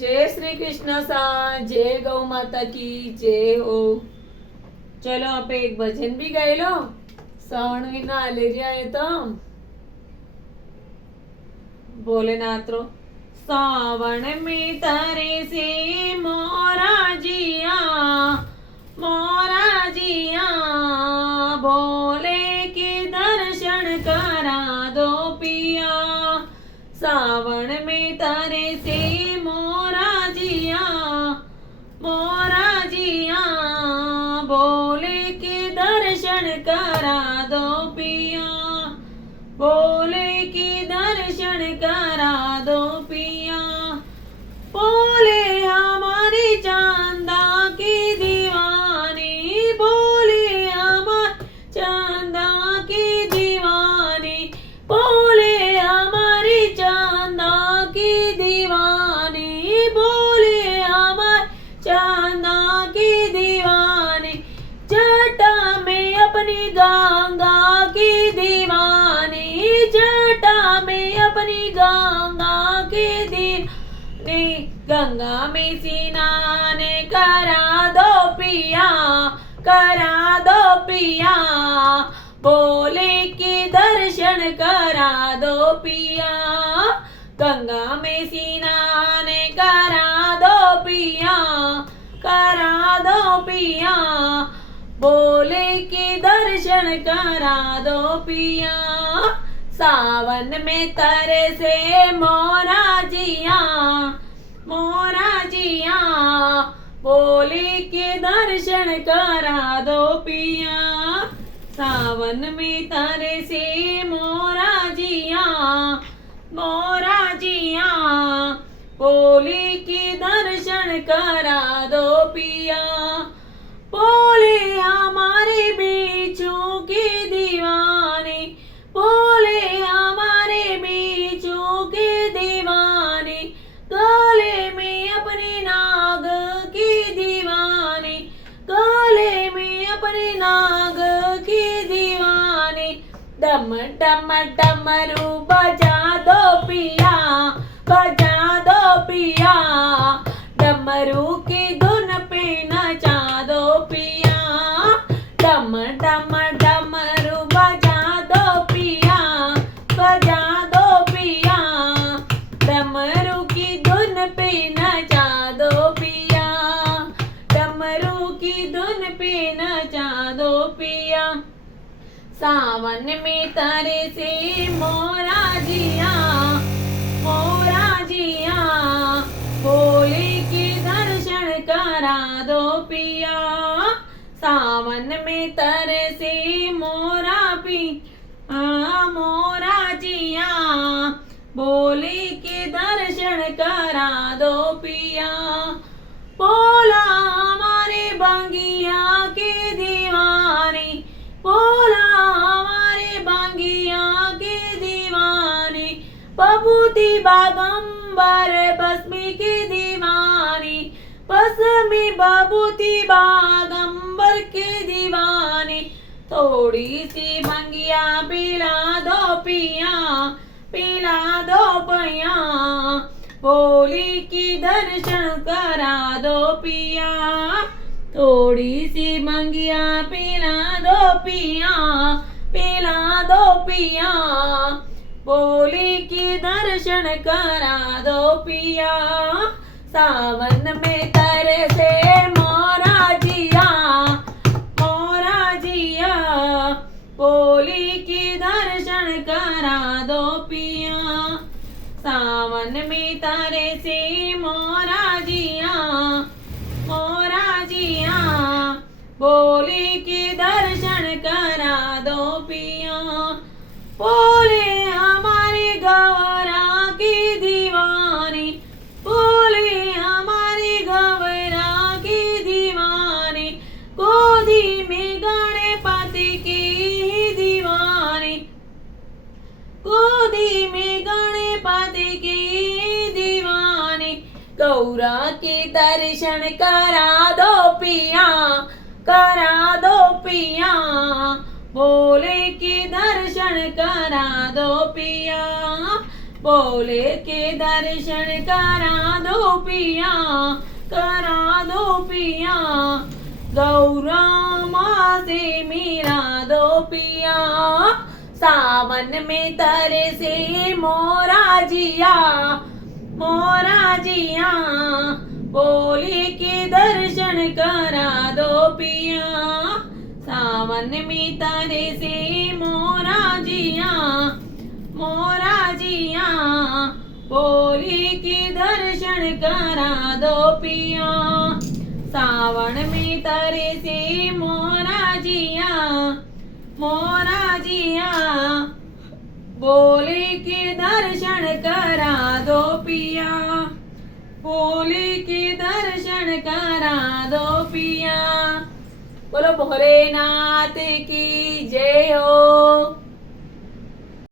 जय श्री कृष्ण सा, जय गौ माता की जय हो। चलो आप एक भजन भी गाई लो। श्रावण महीना आले रहा है तो भोलेनाथ रो। सावन में तारे से मोरा जिया भोले के दर्शन करा दो पिया। सावन में तारे से मोरा जिया भोले के दर्शन करा दो पिया। भोले के दर्शन करा दो पिया। बोले हमारी चांदा की दीवानी, बोले हमारी चांदा की दीवानी, बोले हमारी चांदा की दीवानी, बोले हमारी चांदा की दीवानी। जटा में अपनी गंगा की दीवानी, जटा में अपनी गंगा की दीवानी। गंगा में स्नान करा दो पिया, करा दो पिया। भोले के दर्शन करा दो पिया। गंगा में स्नान करा दो पिया, करा दो पिया। भोले के दर्शन करा दो पिया। सावन में तारे से मोरा जिया भोले के दर्शन करा दो पिया। सावन में तारे से मोरा जिया भोले के दर्शन करा दो पिया। बोले हमारे बीचों की दीवानी, बोले हमारे बीचों के दीवानी। गले में अपनी नाग की दीवानी, गले में अपनी नाग की दीवानी। डम डम डमरू बजा दो पिया, बजा दो पिया। डमरू की धुन पे नचा दो पिया। डम डम डमरू बजा दो पिया, बजा दो पिया। डमरू की धुन पे नचा दो पिया, डमरू की धुन पे नचा दो पिया। सावन में तारे से मोरा जिया भोले के दर्शन करा दो पिया। सावन में तारे से मोरा जिया भोले के दर्शन करा दो पिया। बोला हमारे बंगिया के दीवानी, बोला हमारे बंगिया के दीवानी। बबूती बागंबर बसमी की दीवानी, बसमी बबूती बागंबर के दीवानी। थोड़ी सी बंगिया पिला दो पिया, पिला दो पिया। भोले की दर्शन करा दो पिया। थोड़ी सी मंगिया पिला दो पिया, पिला दो पिया। भोले की दर्शन करा दो पिया। सावन में तारे से मोरा जिया भोले की दर्शन करा दो पिया। सावन में तारे से मोरा जिया भोले के दर्शन करा दो पिया। बोले हमारे गौरा की दीवानी, बोले हमारे गौरा की दीवानी। गोदी में गणपति की दीवानी, गोदी में गणपति की दीवानी। गौरा के दर्शन करा दो पिया, करा दो पिया। भोले के दर्शन करा दो पिया, भोले के दर्शन करा दो दो पिया, करा दो पिया, गौरा माँ से मिला दो पिया। सावन में तरे से मोरा जिया, मोरा जिया, भोले के दर्शन करा दो पिया। सावन में तरे से मोरा जिया, मोरा जिया, भोले के दर्शन करा दो पिया। सावन में तरे से मोरा जिया, मोरा जिया, भोले के दर्शन करा दो पिया, भोले के दर्शन करा दो पिया। बोलो भोलेनाथ की जय हो।